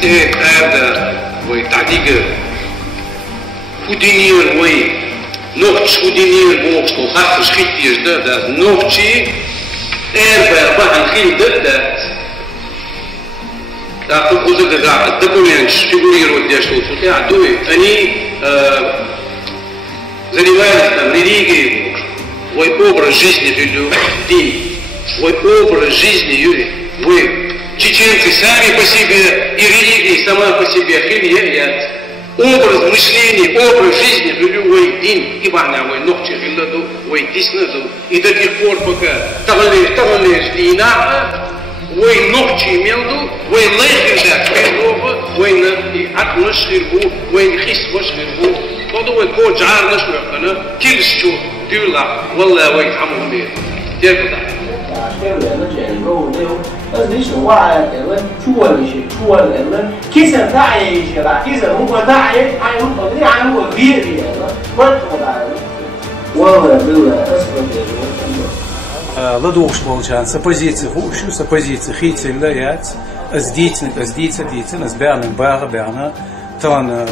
سيد هذا وتعديق خدينير وي نوتش خدينير بوكس وخاف شخيت يجدا نوتشي إربع بحن خيل ددا لا تقول ذا الدكتورينش تقولي رودي أشتو تقولي عدوي أني занимались там религией, свой образ жизни людей, свой образ жизни, вы, чеченцы, сами по себе, и религия сама по себе, образ мышления, образ жизни, ой, дин, и банавой, ногчи, ой, диснаду, и до тех пор, пока тавалеш дина, ой, ногчи мелду, ой, лейхерда, ой, атмаш хирбу, ой, хисваш хирбу, هو الكوج عار نشوف أنا كل شو تقول والله وين عمو مير تقدر. cái người nó chuyện câu nếu ở dưới số qua cái vấn chua thì chuyện chua cái vấn khi sản đại thì là khi sản không có đại ấy ai không có cái ai không có bia thì nó mất không đại qua là đưa là nó sẽ chuyện ладуш получается позиции хущу с позиции хитин да яц с дитин с бернен берна тон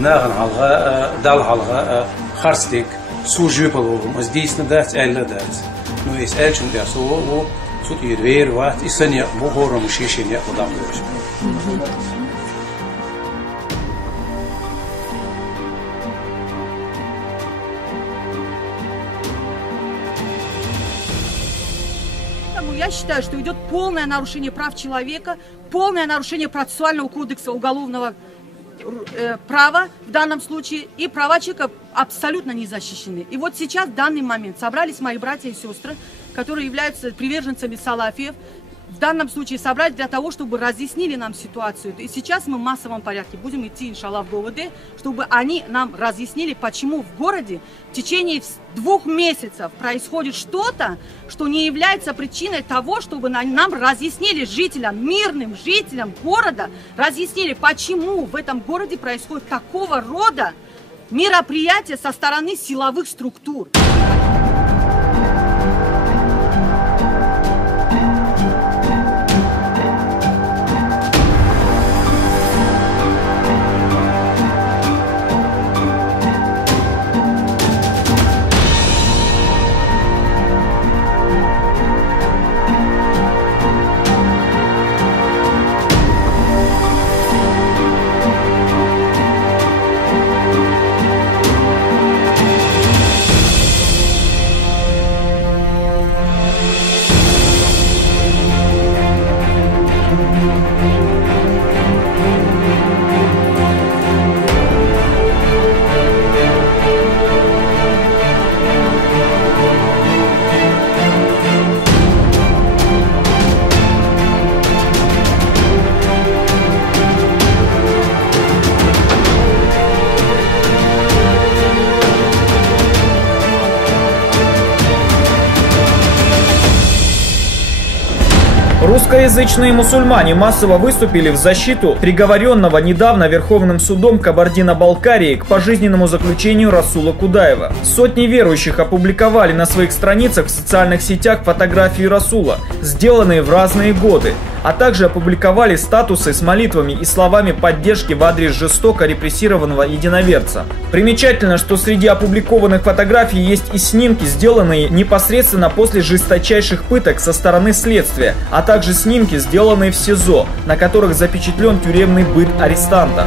ناغن على دال على خرستك سوجي بالوم أزديس ندات ألا دات نو يسأل شو ده سو صوت يدوير وقت يسني بحور مشيشين يقدام دوش. Я считаю, что идет полное нарушение прав человека, полное нарушение процессуального кодекса уголовного права в данном случае, и права человека абсолютно не защищены. И вот сейчас, в данный момент, собрались мои братья и сестры, которые являются приверженцами салафиев, в данном случае собрать для того, чтобы разъяснили нам ситуацию. И сейчас мы в массовом порядке будем идти, иншаллах, в ГУВД, чтобы они нам разъяснили, почему в городе в течение 2 месяцев происходит что-то, что не является причиной того, чтобы нам разъяснили, жителям, мирным жителям города, разъяснили, почему в этом городе происходит такого рода мероприятия со стороны силовых структур. Русскоязычные мусульмане массово выступили в защиту приговоренного недавно Верховным судом Кабардино-Балкарии к пожизненному заключению Расула Кудаева. Сотни верующих опубликовали на своих страницах в социальных сетях фотографии Расула, сделанные в разные годы, а также опубликовали статусы с молитвами и словами поддержки в адрес жестоко репрессированного единоверца. Примечательно, что среди опубликованных фотографий есть и снимки, сделанные непосредственно после жесточайших пыток со стороны следствия, а также снимки, сделанные в СИЗО, на которых запечатлен тюремный быт арестанта.